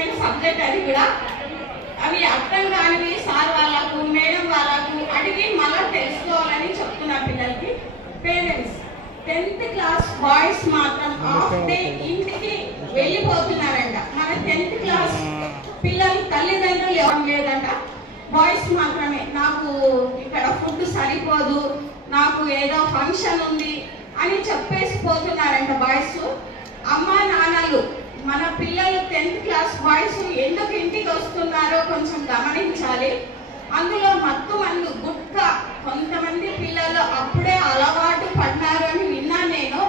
కష్టమైన సబ్జెక్ట్ అది కూడా అవి అర్థం కానివి సార్ వాళ్ళకు మేడం వాళ్ళకు అడిగి మళ్ళీ తెలుసుకోవాలని చెప్తున్నా పిల్లలకి. పేరెంట్స్ టెన్త్ క్లాస్ బాయ్స్ మాత్రం హాఫ్ డే ఇంటికి వెళ్ళిపోతున్నారంట. మన టెన్త్ క్లాస్ పిల్లలు తల్లిదండ్రులు ఎవరు లేదంట. బాయ్స్ మాత్రమే. నాకు ఇక్కడ ఫుడ్ సరిపోదు నాకు ఏదో ఫంక్షన్ ఉంది అని చెప్పేసి పోతున్నారంట బాయ్స్ అమ్మ నాన్న టెన్త్ క్లాస్ బాయ్స్ ఎందుకు ఇంటికి వస్తున్నారో కొంచెం గమనించాలి. అందులో మత్తు మందు గుట్క కొంతమంది పిల్లలు అప్పుడే అలవాటు పడ్డారు అని విన్నాను నేను.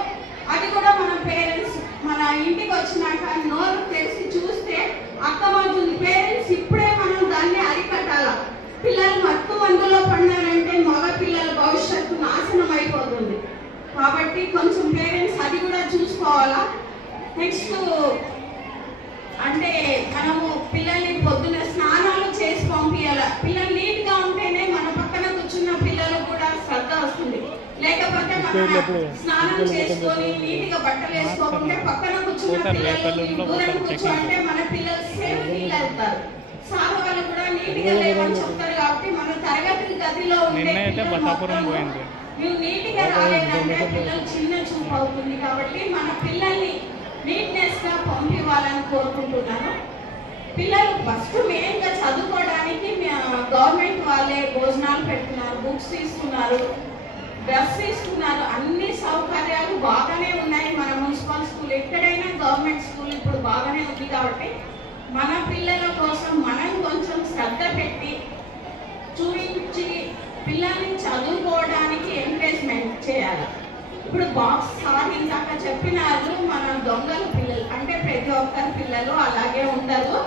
అది కూడా మన పేరెంట్స్ మన ఇంటికి వచ్చినాక నోరు తెలిసి చూస్తే అర్థమవుతుంది. పేరెంట్స్ ఇప్పుడే మనం దాన్ని అరికట్టాల. పిల్లలు మత్తు మందులో పడినారంటే మగ పిల్లల భవిష్యత్తు నాశనం అయిపోతుంది. కాబట్టి కొంచెం పేరెంట్స్ అది కూడా చూసుకోవాలా. నెక్స్ట్ అంటే మనము పిల్లల్ని పొద్దున స్నానాలు చేసి పంపించాల పిల్లలు నీట్గా ఉంటేనే మన పక్కన కూర్చున్న పిల్లలు కూడా శ్రద్ధ వస్తుంది. లేకపోతే మనం స్నానం చేసుకొని నీట్గా బట్టలు వేసుకోకుంటే పక్కన కూర్చున్న పిల్లలు దూరం కూర్చోంటే మన పిల్లలు సేఫ్ ఫీల్ అవుతారు. సార్ వాళ్ళు కూడా నీట్గా లేవని చెప్తారు కాబట్టి మన తరగతి గదిలో ఉండే పిల్లలు. నువ్వు నీట్గా రాలేదంటే పిల్లలు చిన్న చూపు అవుతుంది కాబట్టి మన గా పంపివ్వాలని కోరుకుంటున్నాను. పిల్లలు ఫస్ట్ మెయిన్గా చదువుకోవడానికి గవర్నమెంట్ వాళ్ళే భోజనాలు పెడుతున్నారు బుక్స్ ఇస్తున్నారు డ్రెస్ ఇస్తున్నారు అన్ని సౌకర్యాలు బాగానే ఉన్నాయి. మన మున్సిపల్ స్కూల్ ఎక్కడైనా గవర్నమెంట్ స్కూల్ ఇప్పుడు బాగానే ఉంది కాబట్టి మన పిల్లల కోసం మనం కొంచెం శ్రద్ధ పెట్టి చూపించి పిల్లల్ని చదువుకోవడానికి ఎంకరేజ్మెంట్ చేయాలి. ఇప్పుడు బాక్స్ సార్ ఇందాక అంటే పిల్లలు అలాగే ఉండరు.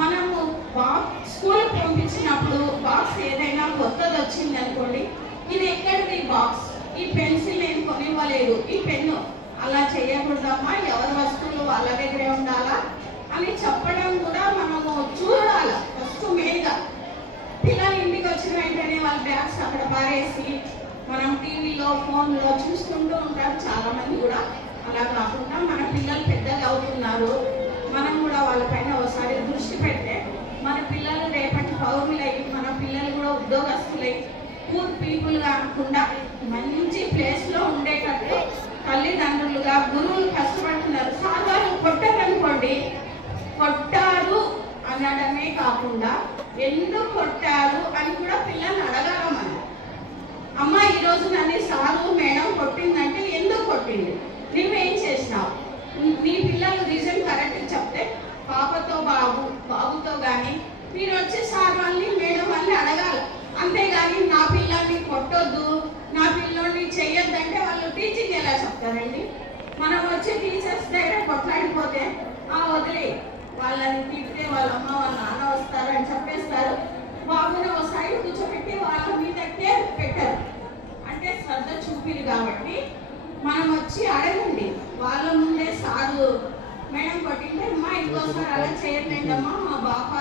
మనము బాక్స్ స్కూల్ పంపించినప్పుడు బాక్స్ ఏదైనా కొత్తది వచ్చింది అనుకోండి ఇది ఎక్కడిది బాక్స్ ఈ పెన్సిల్ నేను కొనివ్వలేదు ఈ పెన్ను అలా చేయకూడదమ్మా ఎవరి వస్తువులు వాళ్ళ దగ్గరే ఉండాలా అని చెప్పడం కూడా మనము చూడాలి ఫస్ట్ మెయిన్గా పిల్లలు ఇంటికి వచ్చిన వెంటనే వాళ్ళ బ్యాగ్స్ అక్కడ పారేసి మనం టీవీలో ఫోన్లో చూసుకుంటూ ఉంటారు. చాలామంది కూడా అలా కాకుండా మన పిల్లలు పెద్దలు అవుతున్నారు. మనం కూడా వాళ్ళపైన ఒకసారి దృష్టి పెడితే మన పిల్లలు రేపటి పౌరులై మన పిల్లలు కూడా ఉద్యోగస్తులై పూర్ పీపుల్ కాకుండా మంచి ప్లేస్లో ఉండేటట్టు తల్లిదండ్రులుగా గురువులు కష్టపడుతున్నారు. సాధారణ కొట్టారనుకోండి. కొట్టారు అనడమే కాకుండా ఎందుకు కొట్టారు అని కూడా పిల్లల్ని అడగాల మనం? అమ్మ ఈ నన్ను సారు మేడం కొట్టిందంటే ఎందుకు కొట్టింది? నువ్వేం చేసినావు నీ పిల్లలు రీజన్ కరెక్ట్ చెప్తే పాపతో బాబు బాబుతో కానీ మీరు వచ్చే సార్ వాళ్ళని మేడం వాళ్ళని అడగాలి. అంతేగాని నా పిల్లల్ని కొట్టొద్దు నా పిల్లోడిని చెయ్యొద్దంటే వాళ్ళు టీచింగ్ ఎలా చెప్తారండి? మనం వచ్చి టీచర్స్ దగ్గర కొట్లాడిపోతే ఆ వదిలే. వాళ్ళని తిప్పితే వాళ్ళ అమ్మ వాళ్ళ నాన్న వస్తారని మనం వచ్చి అడగండి. వాళ్ళ ముందే సారు మేడం కొట్టింటే మా ఇంకోసారి అలా చేయట్లేదమ్మా మా బాప